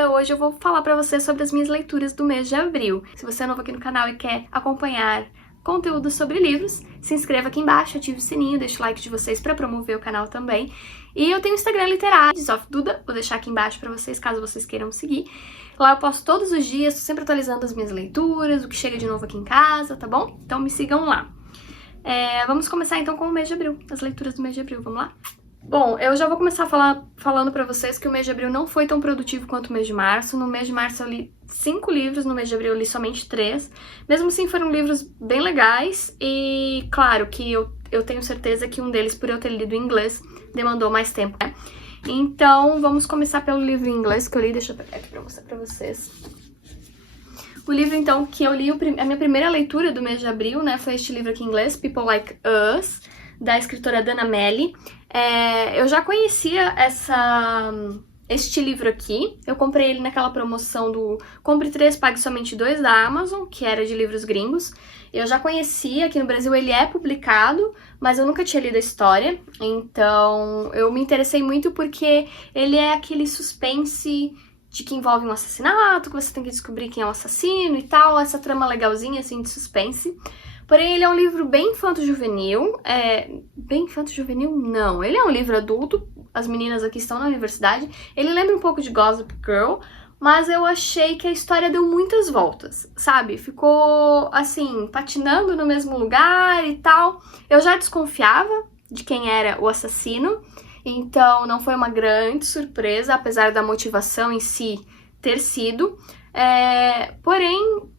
bem-vinda! Hoje eu vou falar pra você sobre as minhas leituras do mês de abril. Se você é novo aqui no canal e quer acompanhar conteúdo sobre livros, se inscreva aqui embaixo, ative o sininho, deixe o like de vocês pra promover o canal também. E eu tenho o Instagram literário, @Duda, vou deixar aqui embaixo pra vocês, caso vocês queiram seguir. Lá eu posto todos os dias, tô sempre atualizando as minhas leituras, o que chega de novo aqui em casa, tá bom? Então me sigam lá. Vamos começar então com o mês de abril, as leituras do mês de abril, vamos lá? Bom, eu já vou começar falando pra vocês que o mês de abril não foi tão produtivo quanto o mês de março. No mês de março eu li 5 livros, no mês de abril eu li somente 3. Mesmo assim foram livros bem legais e claro que eu tenho certeza que um deles, por eu ter lido em inglês, demandou mais tempo, né? Então vamos começar pelo livro em inglês que eu li, deixa eu pegar aqui pra mostrar pra vocês. O livro, então, que eu li, a minha primeira leitura do mês de abril, né, foi este livro aqui em inglês, People Like Us, da escritora Dana Melly. Eu já conhecia este livro aqui, eu comprei ele naquela promoção do Compre 3, Pague Somente 2 da Amazon, que era de livros gringos. Eu já conhecia, aqui no Brasil ele é publicado, mas eu nunca tinha lido a história, então eu me interessei muito porque ele é aquele suspense de que envolve um assassinato, que você tem que descobrir quem é o assassino e tal, essa trama legalzinha assim de suspense. Porém, ele é um livro bem infanto-juvenil. Bem infanto-juvenil? Não. Ele é um livro adulto. As meninas aqui estão na universidade. Ele lembra um pouco de Gossip Girl, mas eu achei que a história deu muitas voltas, sabe? Ficou, assim, patinando no mesmo lugar e tal. Eu já desconfiava de quem era o assassino, então não foi uma grande surpresa, apesar da motivação em si ter sido. Porém,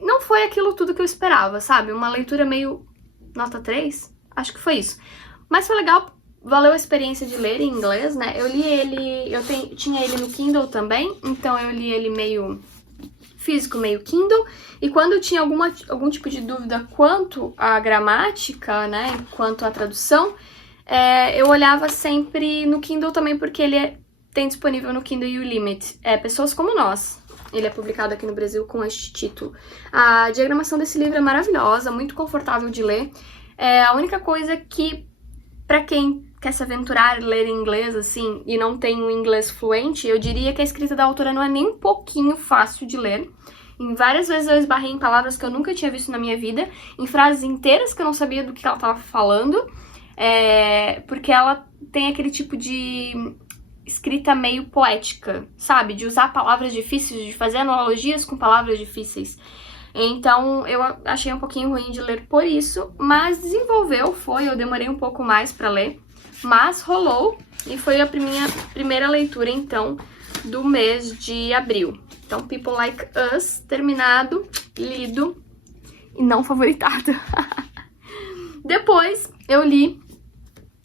não foi aquilo tudo que eu esperava, sabe? Uma leitura meio nota 3, acho que foi isso. Mas foi legal, valeu a experiência de ler em inglês, né? Eu li ele, tinha ele no Kindle também, então eu li ele meio físico, meio Kindle. E quando eu tinha algum tipo de dúvida quanto à gramática, né? Quanto à tradução, eu olhava sempre no Kindle também, porque ele tem disponível no Kindle Unlimited. Pessoas como nós. Ele é publicado aqui no Brasil com este título. A diagramação desse livro é maravilhosa, muito confortável de ler. A única coisa que, pra quem quer se aventurar e ler em inglês, assim, e não tem um inglês fluente, eu diria que a escrita da autora não é nem um pouquinho fácil de ler. Em várias vezes eu esbarrei em palavras que eu nunca tinha visto na minha vida, em frases inteiras que eu não sabia do que ela estava falando, porque ela tem aquele tipo de escrita meio poética, sabe? De usar palavras difíceis, de fazer analogias com palavras difíceis. Então eu achei um pouquinho ruim de ler por isso, mas desenvolveu, eu demorei um pouco mais pra ler, mas rolou e foi a minha primeira leitura, então, do mês de abril. Então, People Like Us, terminado, lido e não favoritado. Depois eu li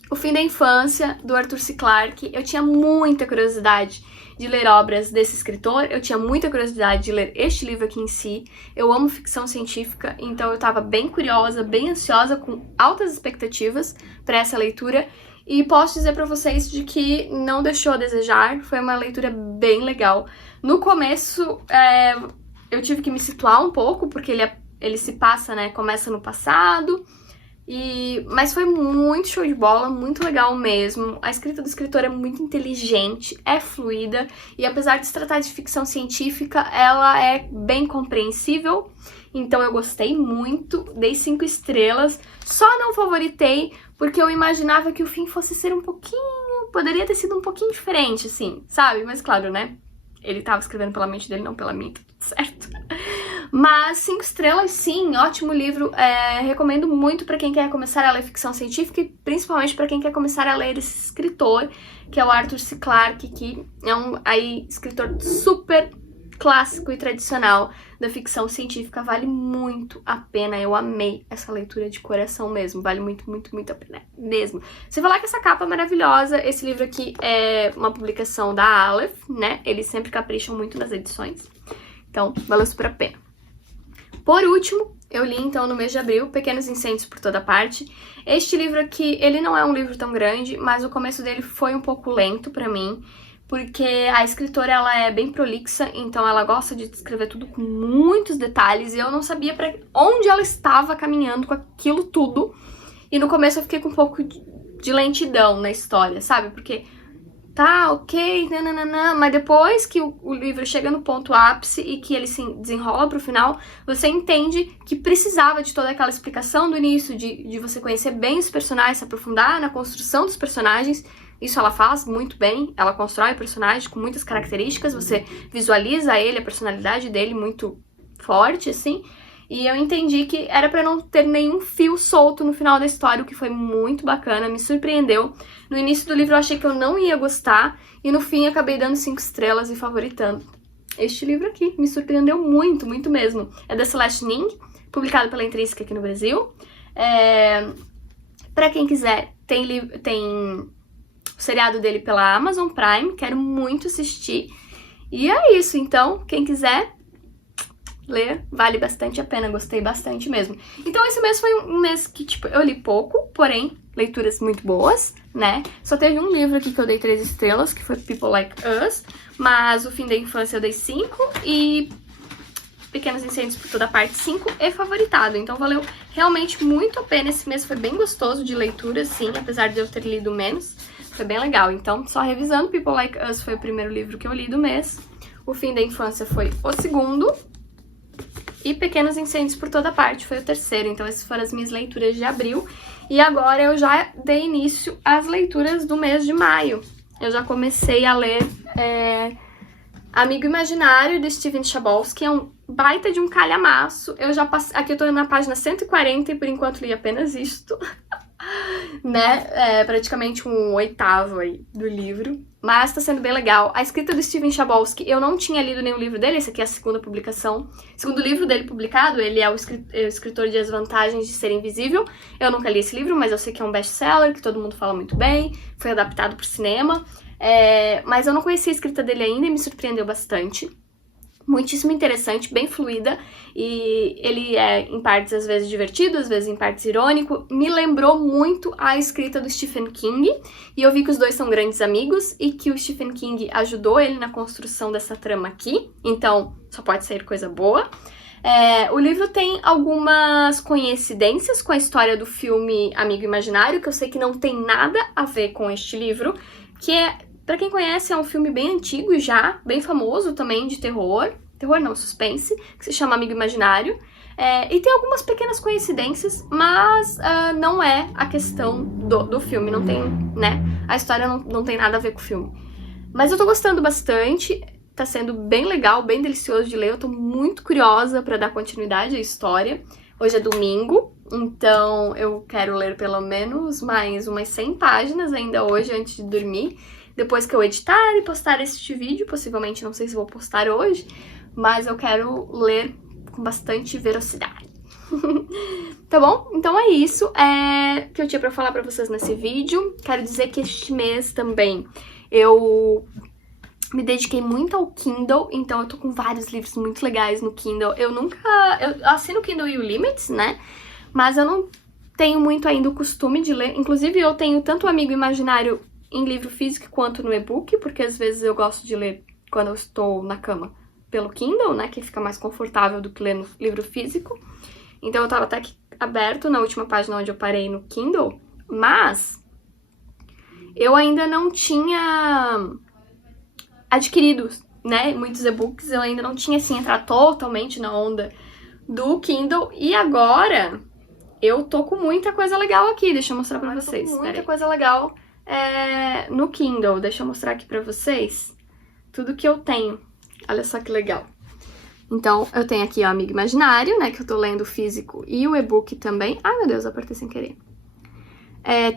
O Fim da Infância, do Arthur C. Clarke. Eu tinha muita curiosidade de ler obras desse escritor, eu tinha muita curiosidade de ler este livro aqui em si. Eu amo ficção científica, então eu tava bem curiosa, bem ansiosa, com altas expectativas para essa leitura. E posso dizer pra vocês de que não deixou a desejar, foi uma leitura bem legal. No começo, eu tive que me situar um pouco, porque ele se passa, né, começa no passado. Mas foi muito show de bola, muito legal mesmo. A escrita do escritor é muito inteligente, é fluida, e apesar de se tratar de ficção científica, ela é bem compreensível. Então eu gostei muito, dei 5 estrelas. Só não favoritei porque eu imaginava que o fim fosse ser poderia ter sido um pouquinho diferente, assim, sabe? Mas claro, né? Ele tava escrevendo pela mente dele, não pela minha, tá tudo certo. Mas 5 estrelas, sim, ótimo livro. Recomendo muito pra quem quer começar a ler ficção científica e principalmente pra quem quer começar a ler esse escritor, que é o Arthur C. Clarke, que é um escritor super clássico e tradicional da ficção científica. Vale muito a pena, eu amei essa leitura de coração mesmo, vale muito, muito, muito a pena mesmo. Sem falar que essa capa é maravilhosa, esse livro aqui é uma publicação da Aleph, né, eles sempre capricham muito nas edições, então valeu super a pena. Por último, eu li então no mês de abril, Pequenos Incêndios por Toda Parte. Este livro aqui, ele não é um livro tão grande, mas o começo dele foi um pouco lento pra mim, porque a escritora, ela é bem prolixa, então ela gosta de descrever tudo com muitos detalhes, e eu não sabia pra onde ela estava caminhando com aquilo tudo, e no começo eu fiquei com um pouco de lentidão na história, sabe? Porque tá, ok, nananana, mas depois que o livro chega no ponto ápice e que ele se desenrola pro final, você entende que precisava de toda aquela explicação do início, de você conhecer bem os personagens, se aprofundar na construção dos personagens. Isso ela faz muito bem, ela constrói o personagem com muitas características, você visualiza ele, a personalidade dele muito forte, assim. E eu entendi que era pra não ter nenhum fio solto no final da história, o que foi muito bacana, me surpreendeu. No início do livro eu achei que eu não ia gostar, e no fim acabei dando 5 estrelas e favoritando este livro aqui. Me surpreendeu muito, muito mesmo. É da Celeste Ning, publicado pela Intrínseca aqui no Brasil. Pra quem quiser, tem o seriado dele pela Amazon Prime, quero muito assistir. E é isso, então, quem quiser ler, vale bastante a pena, gostei bastante mesmo. Então esse mês foi um mês que, tipo, eu li pouco, porém, leituras muito boas, né? Só teve um livro aqui que eu dei 3 estrelas, que foi People Like Us, mas O Fim da Infância eu dei 5 e Pequenos Incêndios por Toda Parte 5 e Favoritado. Então valeu realmente muito a pena, esse mês foi bem gostoso de leitura, sim, apesar de eu ter lido menos, foi bem legal. Então, só revisando, People Like Us foi o primeiro livro que eu li do mês, O Fim da Infância foi o segundo, e Pequenos Incêndios por Toda Parte foi o terceiro. Então essas foram as minhas leituras de abril. E agora eu já dei início às leituras do mês de maio. Eu já comecei a ler Amigo Imaginário, de Stephen Chbosky. É um baita de um calhamaço. Eu já passei, aqui eu tô na página 140 e por enquanto li apenas isto. Né? É praticamente um oitavo aí do livro. Mas tá sendo bem legal. A escrita do Stephen Chbosky, eu não tinha lido nenhum livro dele, esse aqui é a segunda publicação. Segundo livro dele publicado, ele é o escritor de As Vantagens de Ser Invisível. Eu nunca li esse livro, mas eu sei que é um best-seller, que todo mundo fala muito bem, foi adaptado pro cinema. Mas eu não conhecia a escrita dele ainda e me surpreendeu bastante. Muitíssimo interessante, bem fluida, e ele é em partes às vezes divertido, às vezes em partes irônico. Me lembrou muito a escrita do Stephen King, e eu vi que os dois são grandes amigos e que o Stephen King ajudou ele na construção dessa trama aqui, então só pode sair coisa boa. O livro tem algumas coincidências com a história do filme Amigo Imaginário, que eu sei que não tem nada a ver com este livro, que pra quem conhece, é um filme bem antigo já, bem famoso também, de terror. Terror não, suspense, que se chama Amigo Imaginário. E tem algumas pequenas coincidências, mas não é a questão do filme, não tem, né? A história não tem nada a ver com o filme. Mas eu tô gostando bastante, tá sendo bem legal, bem delicioso de ler. Eu tô muito curiosa pra dar continuidade à história. Hoje é domingo, então eu quero ler pelo menos mais umas 100 páginas ainda hoje, antes de dormir. Depois que eu editar e postar este vídeo, possivelmente, não sei se vou postar hoje, mas eu quero ler com bastante velocidade. Tá bom? Então é isso que eu tinha pra falar pra vocês nesse vídeo. Quero dizer que este mês também eu me dediquei muito ao Kindle, então eu tô com vários livros muito legais no Kindle. Eu assino o Kindle Unlimited, né? Mas eu não tenho muito ainda o costume de ler. Inclusive, eu tenho tanto o Amigo Imaginário em livro físico quanto no e-book, porque às vezes eu gosto de ler quando eu estou na cama pelo Kindle, né, que fica mais confortável do que ler no livro físico. Então eu tava até aqui aberto na última página onde eu parei no Kindle, mas eu ainda não tinha adquirido, né, muitos e-books, eu ainda não tinha, assim, entrado totalmente na onda do Kindle, e agora eu tô com muita coisa legal aqui, deixa eu mostrar pra vocês. Muita coisa legal no Kindle, deixa eu mostrar aqui pra vocês tudo que eu tenho. Olha só que legal. Então, eu tenho aqui o Amigo Imaginário, né, que eu tô lendo o físico e o e-book também. Ai, meu Deus, apertei sem querer.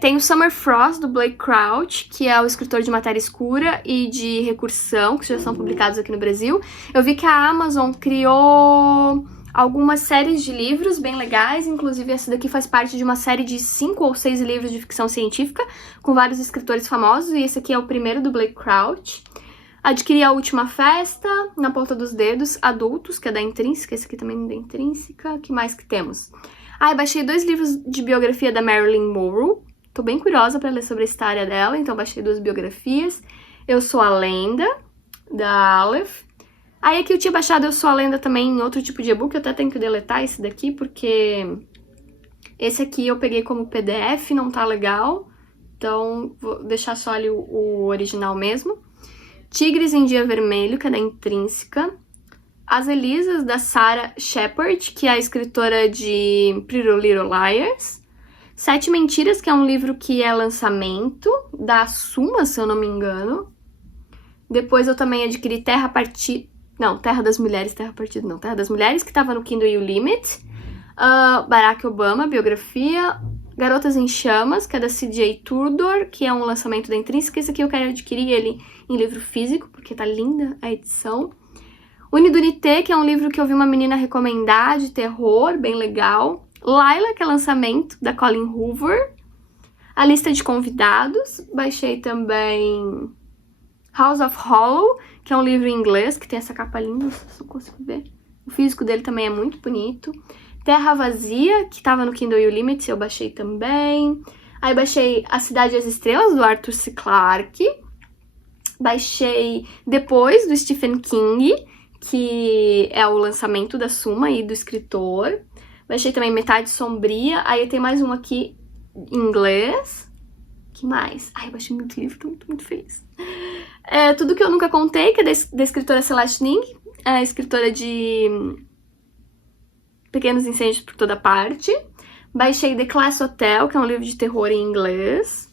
Tem o Summer Frost, do Blake Crouch, que é o escritor de Matéria Escura e de Recursão, que já são publicados aqui no Brasil. Eu vi que a Amazon criou algumas séries de livros bem legais, inclusive essa daqui faz parte de uma série de 5 ou 6 livros de ficção científica, com vários escritores famosos, e esse aqui é o primeiro do Blake Crouch. Adquiri A Última Festa, Na Ponta dos Dedos, Adultos, que é da Intrínseca, esse aqui também é da Intrínseca. O que mais que temos? Eu baixei 2 livros de biografia da Marilyn Monroe, tô bem curiosa pra ler sobre a história dela, então baixei 2 biografias. Eu Sou a Lenda, da Aleph. Aí aqui eu tinha baixado Eu Sou a Lenda também em outro tipo de e-book, eu até tenho que deletar esse daqui, porque esse aqui eu peguei como PDF, não tá legal. então vou deixar só ali o original mesmo. Tigres em Dia Vermelho, que é da Intrínseca. As Elisas, da Sarah Shepard, que é a escritora de Pretty Little Liars. Sete Mentiras, que é um livro que é lançamento, da Suma, se eu não me engano. Depois eu também adquiri Terra das Mulheres, Terra das Mulheres, que estava no Kindle Unlimited. Barack Obama, biografia. Garotas em Chamas, que é da C.J. Tudor, que é um lançamento da Intrínseca. Esse aqui eu quero adquirir ele em livro físico, porque tá linda a edição. Unidunité, que é um livro que eu vi uma menina recomendar, de terror, bem legal. Laila, que é lançamento da Colleen Hoover. A Lista de Convidados. Baixei também House of Hollow, que é um livro em inglês, que tem essa capa linda, se eu consigo ver. O físico dele também é muito bonito. Terra Vazia, que estava no Kindle Unlimited, eu baixei também. Aí baixei A Cidade e as Estrelas, do Arthur C. Clarke. Baixei Depois, do Stephen King, que é o lançamento da Suma e do escritor. Baixei também Metade Sombria. Aí tem mais um aqui em inglês. Que mais? Ai, eu baixei muito livro, tô muito feliz. Tudo que eu Nunca Contei, que é da escritora Celeste Ning, a escritora de Pequenos Incêndios por Toda Parte. Baixei The Class Hotel, que é um livro de terror em inglês.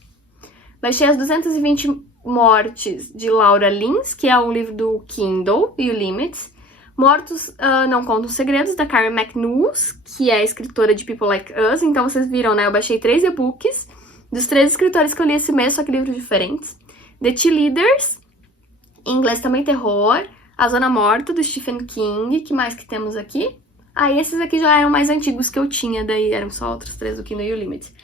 Baixei As 220 Mortes, de Laura Lins, que é um livro do Kindle Unlimited. Mortos Não Contam Segredos, da Karen McNulls, que é a escritora de People Like Us. Então vocês viram, né? Eu baixei 3 e-books dos 3 escritores que eu li esse mês, só que livros diferentes. The Cheerleaders, em inglês também terror. A Zona Morta, do Stephen King. Que mais que temos aqui? Esses aqui já eram mais antigos que eu tinha, daí eram só outros 3 do Kindle Unlimited.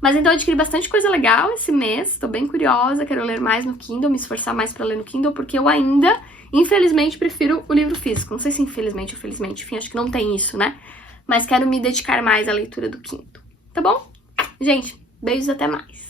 Mas então eu adquiri bastante coisa legal esse mês, tô bem curiosa, quero ler mais no Kindle, me esforçar mais pra ler no Kindle, porque eu ainda, infelizmente, prefiro o livro físico. Não sei se infelizmente ou felizmente, enfim, acho que não tem isso, né? Mas quero me dedicar mais à leitura do Kindle, tá bom? Gente, beijos, até mais!